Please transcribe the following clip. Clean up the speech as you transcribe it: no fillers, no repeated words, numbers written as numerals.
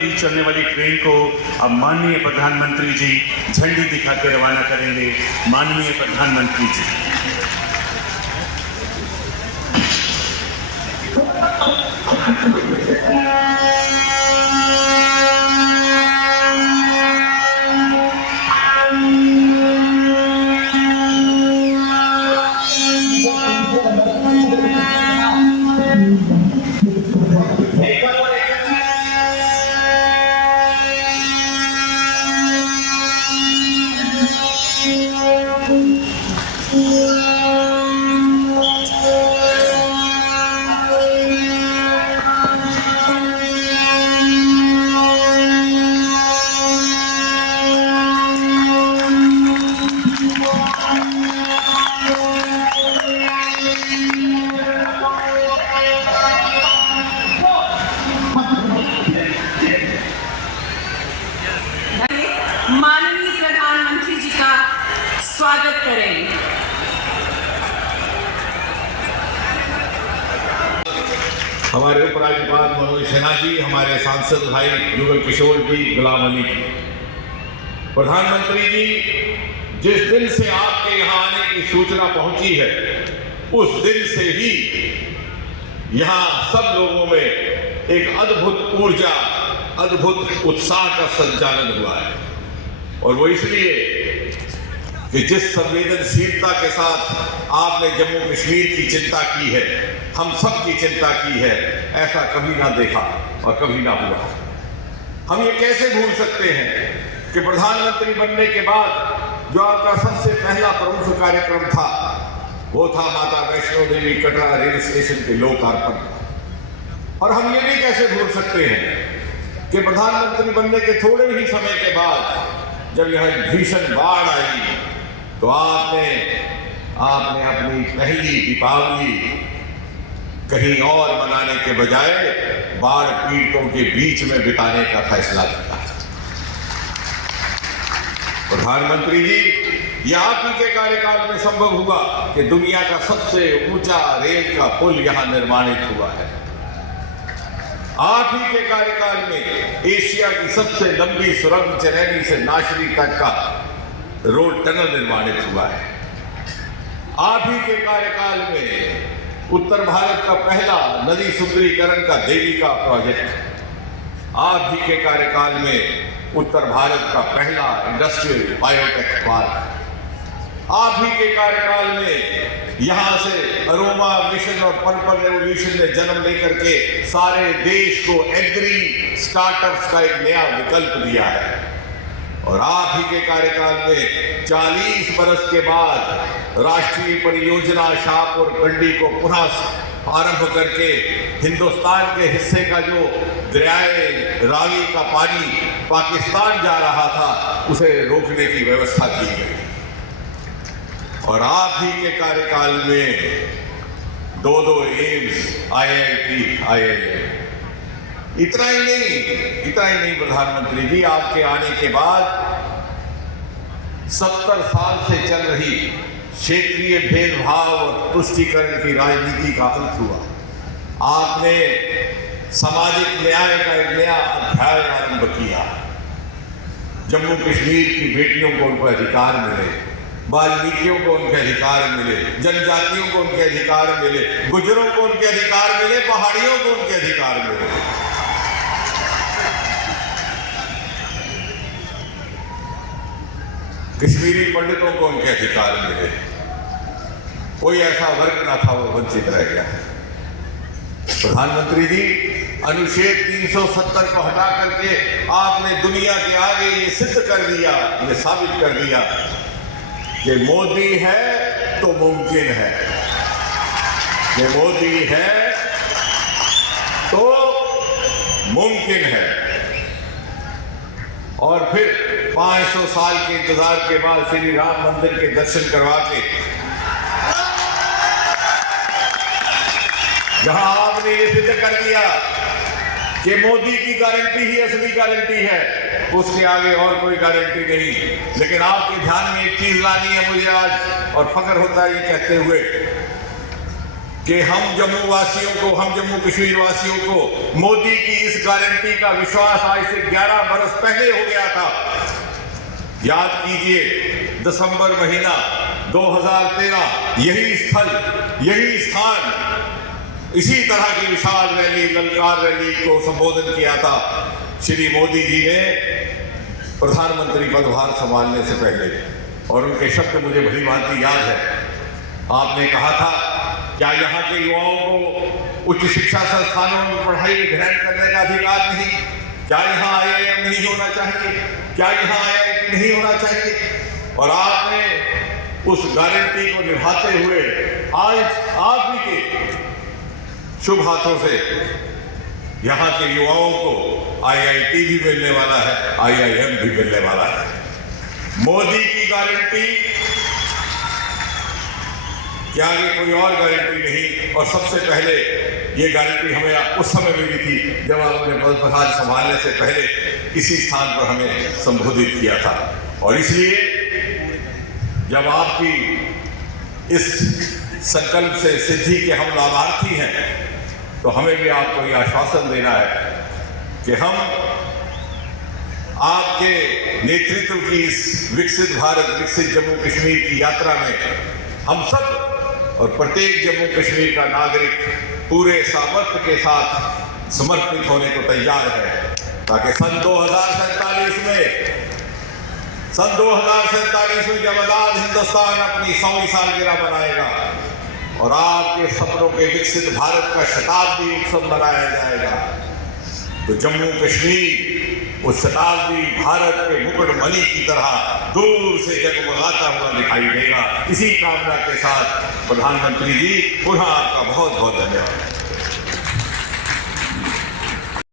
चलने वाली ट्रेन को अब माननीय प्रधानमंत्री जी झंडी दिखा के रवाना करेंगे। माननीय प्रधानमंत्री जी। माननीय प्रधानमंत्री जी का स्वागत करें। हमारे उपराज्यपाल मनोज सिन्हा जी, हमारे सांसद भाई युगल किशोर जी, गुलाम अली जी, प्रधानमंत्री जी, जिस दिन से आपके यहाँ आने की सूचना पहुंची है उस दिन से ही यहाँ सब लोगों में एक अद्भुत ऊर्जा, अद्भुत उत्साह का संचालन हुआ है। और वो इसलिए कि जिस संवेदनशीलता के साथ आपने जम्मू कश्मीर की चिंता की है, हम सब की चिंता की है, ऐसा कभी ना देखा और कभी ना हुआ। हम ये कैसे भूल सकते हैं कि प्रधानमंत्री बनने के बाद जो आपका सबसे पहला प्रमुख कार्यक्रम था वो था माता वैष्णो देवी कटरा रेल स्टेशन के लोकार्पण। और हम ये भी कैसे भूल सकते हैं कि प्रधानमंत्री बनने के थोड़े ही समय के बाद जब यह भीषण बाढ़ आई तो आपने अपनी पहली दीपावली कहीं और मनाने के बजाय बाढ़ पीड़ितों के बीच में बिताने का फैसला किया। प्रधानमंत्री जी, यह आप ही के कार्यकाल में संभव हुआ कि दुनिया का सबसे ऊंचा रेल का पुल यहां निर्माणित हुआ है। आप ही के कार्यकाल में एशिया की सबसे लंबी सुरंग चनैनी से नाशरी तक का रोड टनल निर्माणित हुआ है। आप ही के कार्यकाल में उत्तर भारत का पहला नदी सुंदरीकरण का देविका प्रोजेक्ट, आप ही के कार्यकाल में उत्तर भारत का पहला इंडस्ट्रियल बायोटेक पार्क, आप ही के कार्यकाल में यहां से अरोमा मिशन और पर्पल रेवोल्यूशन ने जन्म लेकर के सारे देश को एग्री स्टार्टअप्स का एक नया विकल्प दिया है। और आप ही के कार्यकाल में 40 बरस के बाद राष्ट्रीय परियोजना शाहपुर कंडी को पुनः आरंभ करके हिंदुस्तान के हिस्से का जो दरियाए रावी का पानी पाकिस्तान जा रहा था उसे रोकने की व्यवस्था की गई। और आप ही के कार्यकाल में दो एम्स, IIT, IIM। इतना ही नहीं प्रधानमंत्री जी, आपके आने के बाद 70 साल से चल रही क्षेत्रीय भेदभाव और तुष्टीकरण की राजनीति का अंत हुआ। आपने सामाजिक न्याय का एक नया अध्याय आरंभ किया। जम्मू कश्मीर की बेटियों को उनको अधिकार मिले, वाल्मीकियों को उनके अधिकार मिले, जनजातियों को उनके अधिकार मिले, गुजरों को उनके अधिकार मिले, पहाड़ियों को उनके अधिकार मिले। कश्मीरी पंडितों को उनके अधिकार मिले। कोई ऐसा वर्ग ना था वो वंचित रह गया। प्रधानमंत्री जी, अनुच्छेद 370 को हटा करके आपने दुनिया के आगे ये सिद्ध कर दिया, ये साबित कर दिया कि मोदी है तो मुमकिन है, कि मोदी है तो मुमकिन है। और फिर 500 साल के इंतजार के बाद श्री राम मंदिर के दर्शन करवा के जहां आपने ये सिद्ध कर दिया कि मोदी की गारंटी ही असली गारंटी है, उसके आगे और कोई गारंटी नहीं। लेकिन आपके ध्यान में एक चीज लानी है मुझे आज, और फख्र होता है ये कहते हुए कि हम जम्मू वासियों को, हम जम्मू कश्मीर वासियों को मोदी की इस गारंटी का विश्वास आज से 11 बरस पहले हो गया था। याद कीजिए, दिसंबर महीना 2013, यही स्थल, यही स्थान, इसी तरह की विशाल रैली, ललकार रैली को संबोधन किया था श्री मोदी जी ने प्रधानमंत्री पदभार संभालने से पहले। और उनके शब्द मुझे भली भांति याद है। आपने कहा था, क्या यहाँ के युवाओं को उच्च शिक्षा संस्थानों में पढ़ाई ग्रहण करने का अधिकार नहीं? क्या यहाँ IIM नहीं होना चाहिए? क्या यहाँ IIT नहीं होना चाहिए? और आपने उस गारंटी को निभाते हुए आज आप ही के शुभ हाथों से यहाँ के युवाओं को IIT भी मिलने वाला है, IIM भी मिलने वाला है। मोदी की गारंटी के आगे कोई और गारंटी नहीं। और सबसे पहले ये गारंटी हमें उस समय मिली थी जब आपने पदभार संभालने से पहले इसी स्थान पर हमें संबोधित किया था। और इसलिए जब आपकी इस संकल्प से सिद्धि के हम लाभार्थी हैं, तो हमें भी आपको ये आश्वासन देना है कि हम आपके नेतृत्व की इस विकसित भारत, विकसित जम्मू कश्मीर की यात्रा में हम सब और प्रत्येक जम्मू कश्मीर का नागरिक पूरे सामर्थ्य के साथ समर्पित होने को तैयार है, ताकि सन 2047 में जब आजाद हिंदुस्तान अपनी 100वीं सालगिरह मनाएगा और आपके सपनों के विकसित भारत का शताब्दी उत्सव मनाया जाएगा, तो जम्मू कश्मीर उस शताब्दी भारत के मुकुटमणि की तरह दूर से जगमगाता हुआ दिखाई देगा। इसी कामना के साथ प्रधानमंत्री जी, पुनः आपका बहुत बहुत धन्यवाद।